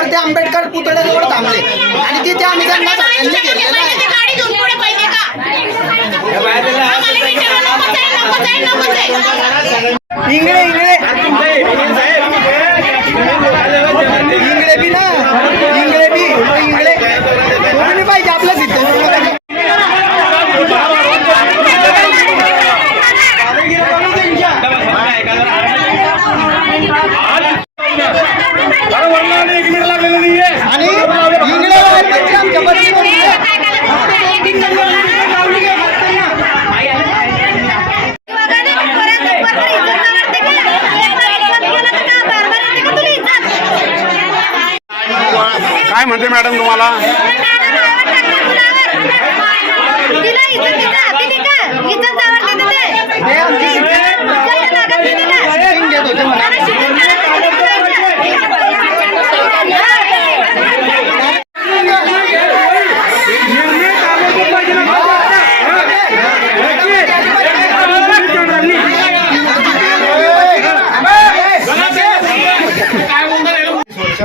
ते वरती आंबेडकर पुतळ्याजवळ थांबले. आणि तिथे आम्ही त्यांना आहे इंगळे इंगळे. इंगळे बी ना. इंगळे बी इंगळे कोणी पाहिजे आपलं सिद्ध आणि इंगळे वाले आमच्या बरोबर काय म्हणते मॅडम तुम्हाला?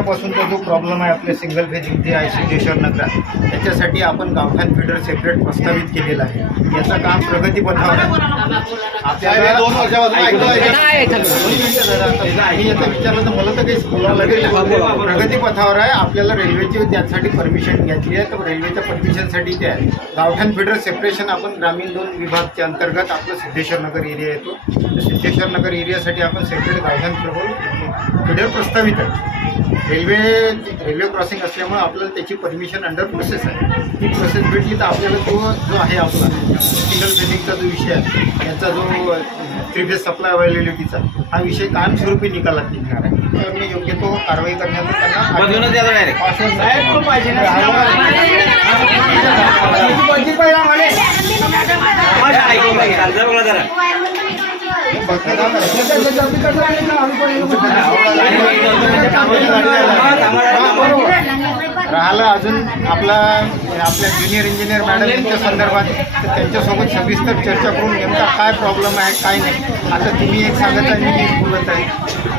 वर्षापासूनचा जो प्रॉब्लेम आहे आपल्या सिंगल फेज इथे आहे सिद्धेश्वर नगरात त्याच्यासाठी आपण गावठाण फिडर सेपरेट प्रस्तावित केलेलं आहे. याचं काम प्रगतीपथावर आहे. आपल्याला दोन वर्षापासून मी याचा विचारलं तर मला तर काही बोलावं लागेल प्रगतीपथावर आहे आपल्याला रेल्वेची त्यासाठी परमिशन घ्यायची आहे तर रेल्वेच्या परमिशनसाठी ते आहे. गावठाण फिडर सेपरेशन आपण ग्रामीण दोन विभागच्या अंतर्गत आपलं सिद्धेश्वर नगर एरिया येतो. तर सिद्धेश्वर नगर एरियासाठी आपण सेपरेट गावठाण फिडर फिडर प्रस्तावित आहे. रेल्वे रेल्वे क्रॉसिंग असल्यामुळे आपल्याला त्याची परमिशन अंडर प्रोसेस आहे ती प्रोसेस भेटली तर आपल्याला तो जो आहे आपला सिंगल फेजिंगचा जो विषय आहे याचा जो थ्री फेज सप्लाय अवेलेबिलिटीचा हा विषय कायमस्वरूपी निकालात निघणार आहे तर मी योग्य तो कारवाई करण्याचा त्यांना पाहिजे ना. राहिलं अजून आपला आपल्या ज्युनियर इंजिनियर मॅडम यांच्या संदर्भात त्यांच्यासोबत सविस्तर चर्चा करून नेमका काय प्रॉब्लेम आहे काय नाही. आता तुम्ही एक सांगत आहे मी एक बोलत आहे.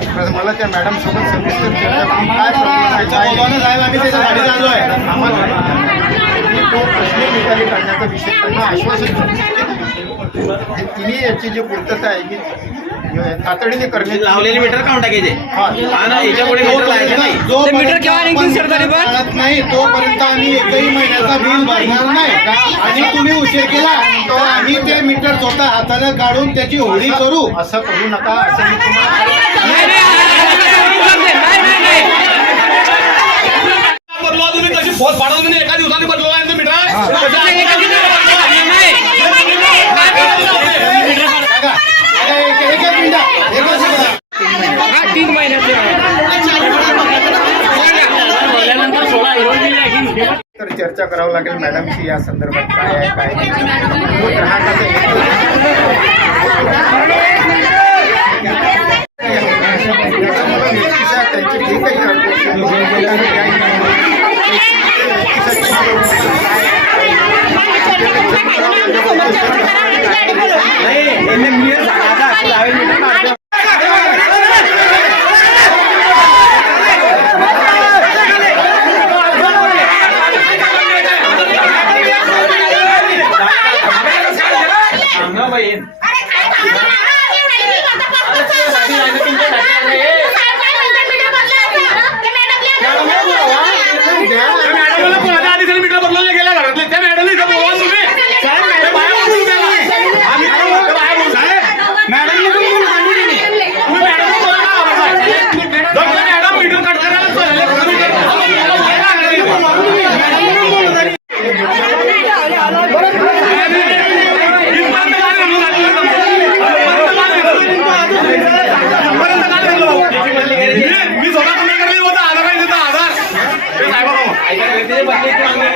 तर मला त्या मॅडमसोबत सविस्तर चर्चा करून काय प्रॉब्लेम आहे काय आम्हाला तो प्रश्न निकाली काढण्याचा विषय त्यांना आश्वासन हे तिन्ही याची जी पूर्तता आहे की तातडीने करण्यात लावलेले मीटर काउंट टाकायचे हा. आणि याच्यापुढे मीटर लावायचे नाही मीटर केव्हा निघतील सर तरी पण नाही तोपर्यंत आम्ही एकही महिन्याचा बिल भरणार नाही आणि तुम्ही उशीर केला तर आम्ही ते मीटर स्वतः हाताने काढून त्याची होळी करू असं करू नका असं मी तुम्हाला बदलवा तुम्ही तशी फोन पाडा तुम्ही एका दिवसाने बदलवा आहे तुम्ही बघा, आता एक एक एक मिनिट एकच मिनिट. तर चर्चा करावं लागेल मॅडमशी या संदर्भात काय आहे काय नाही जो ग्राहकाचा व्यक्तीचा त्यांची जी काही अडचण मीटर बदलवले गेल्या বাচ্চা।